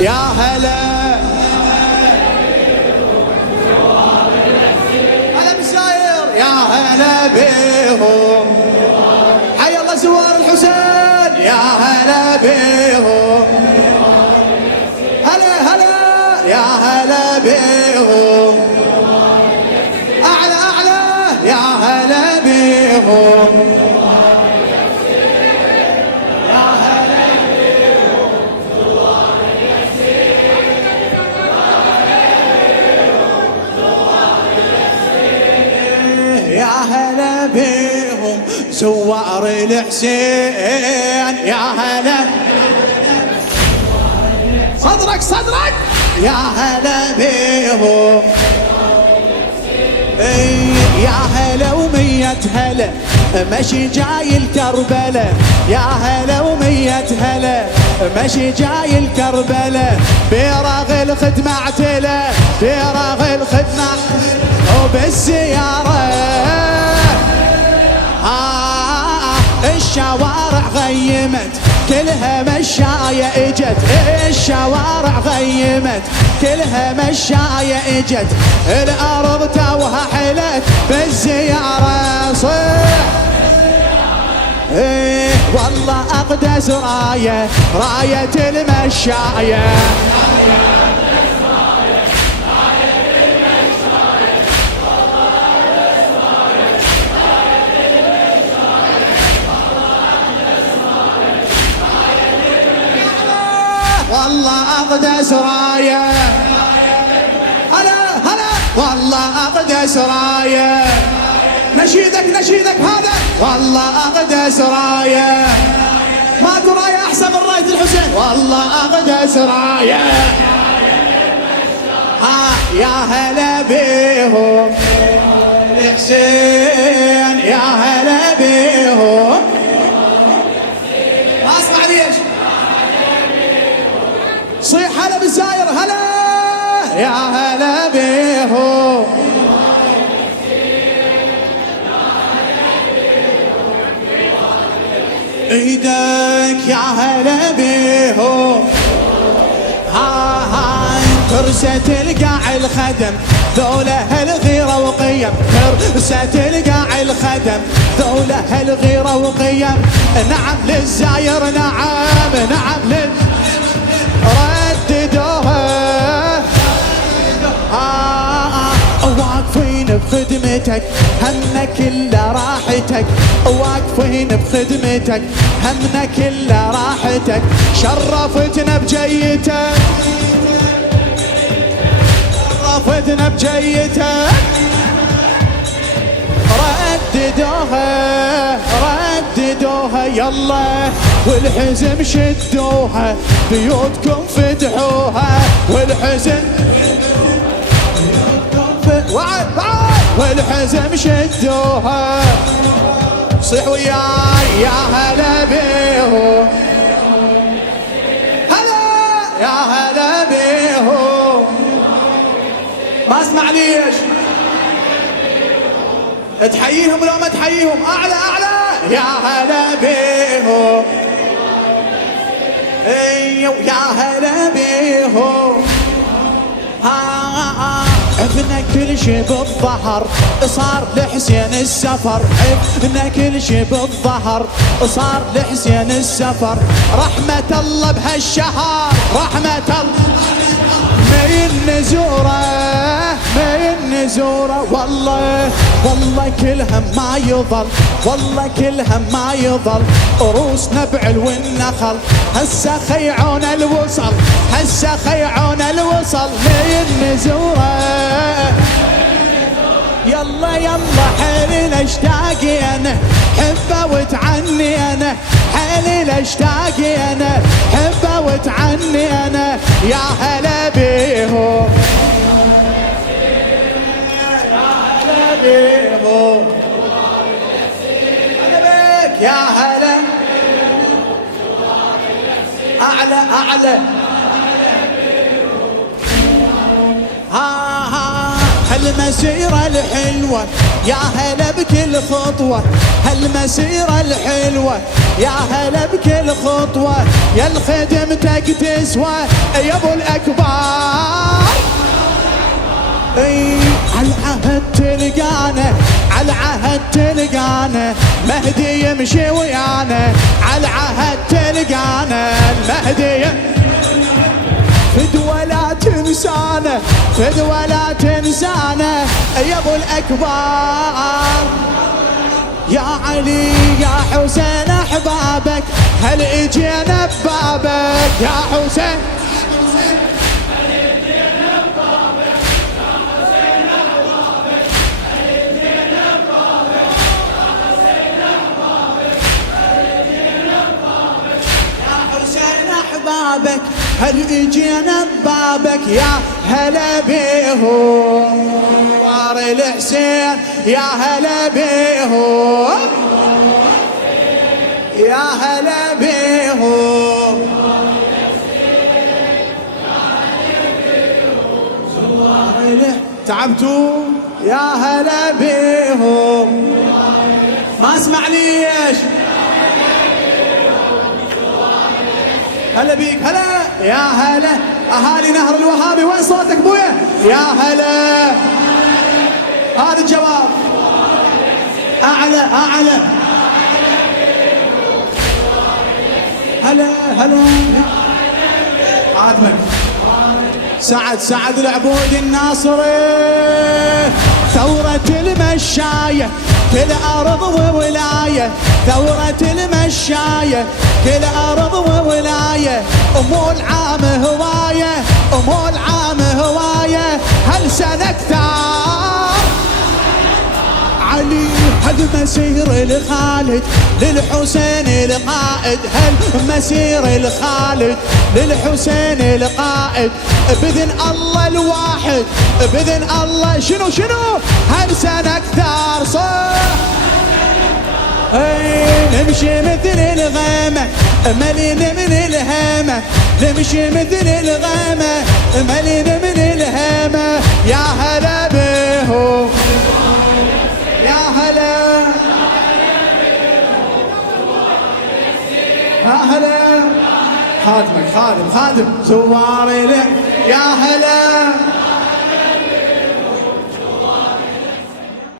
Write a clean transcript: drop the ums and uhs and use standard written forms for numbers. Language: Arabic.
يا هلا هلا بالساير، يا هلا بيهم، حي الله زوار الحسين، يا هلا بيهم، هلا هلا يا هلا بيهم، أعلى أعلى يا هلا بيهم، يا هلا بيهم زوار الحسين، يا هلا صدرك صدرك، يا هلا بيهم، يا هلا ومية هلا ماشي جاي الكربلة، يا هلا ومية هلا ماشي جاي الكربلة، بيرغ الخدمة اعتلى، بيرغ الخدمة وبالسيارة الشوارع غيمت كلها مشاية اجت، الشوارع غيمت كلها مشاية اجت، الارض توها حلت بالزيارة صيح، ايه والله اقدس راية، راية المشاية، والله أقدس راية، هلا هلا والله أقدس راية، نشيدك نشيدك هذا، والله أقدس راية، ماكو راية أحسن من راية الحسين، والله أقدس راية، يا هلا بيهم الحسين، يا هلا بيهم، ما أسمع ليش صيح هلا بالساير، هلا يا هلا بيهم، ايدك يا هلا بيهم، ها كرسة القاع الخدم ذولا هالغيرة وقيم، كرسة القاع الخدم ذولا هالغيرة وقيم، نعم للزاير نعم نعم رددوها واقفين بخدمتك همنا كله راحتك، واقفين بخدمتك همنا كله راحتك، شرفتنا بجيتك شرفتنا بجيتك، رددوها رددوها يلا والحزم شدوها، بيوتكم فتحوها والحزن وعد بعد والحزم شدوها، صيح وياي يا هلا بيهم، هلا يا هلا بيهم، ما اسمع ليش تحييهم لو ما تحييهم، اعلى اعلى يا هلا بيهم، ايوه يا هلا بيهم، عفنا كل شي بالظهر صار لحسين السفر، عفنا كل شي بالظهر صار لحسين السفر، رحمة الله بهالشهر، رحمة الله من نزوره من نزوره، والله والله كل هم ما يظل، والله كل هم ما يظل، روسنا بعل والنخل هسه خيعون الوصل، هسه خيعون الوصل من نزوره، يلا يلا حيل اشتاق انا حبه وتعني انا، حيل اشتاق انا حبه وتعني انا، يا هلا بيهم يا هلا بيهم، هلا بيك يا هلا، اعلى اعلى هالمسيرة الحلوة يا هلا بكل خطوة، هالمسيرة الحلوة يا هلا بكل خطوة يا الخدمتك تسوى يا ابو الاكبر. عالعهد تلقانا عالعهد تلقانا مهدي يمشي ويانا عالعهد تلقانا المهدي فد ولا تنسانا فد ولا تنسانا يا ابو الاكبر. يا علي يا حسين احبابك هل اجينا ببابك يا حسين بابك هل اجينا ببابك يا هلا بيهم وار الحسين يا هلا بيهم يا هلا بيهم تعبتوا يا هلا بيهم ما اسمع ليش هلا بيك هلا يا هلا اهالي نهر الوهابي وين صوتك بويا يا هلا هذا الجواب اعلى اعلى هلا هلا خادمك سعد العبود الناصري ثورة المشاية كل أرض وولاية ثورة المشاية كل أرض وولاية أمو العام هواية أمو العام هواية هل سنة كثار علي حد مسير الخالد للحسين القائد هل مسير الخالد للحسين القائد بإذن الله الواحد بإذن الله شنو هل سنة كثار صح نمشي مثل الغيمة ملينا من الهامة نمشي مثل الغيمة ملينا من الهامة يا هلا بيهم يا هلا يا هلا خادمك خادم زوار لك يا هلا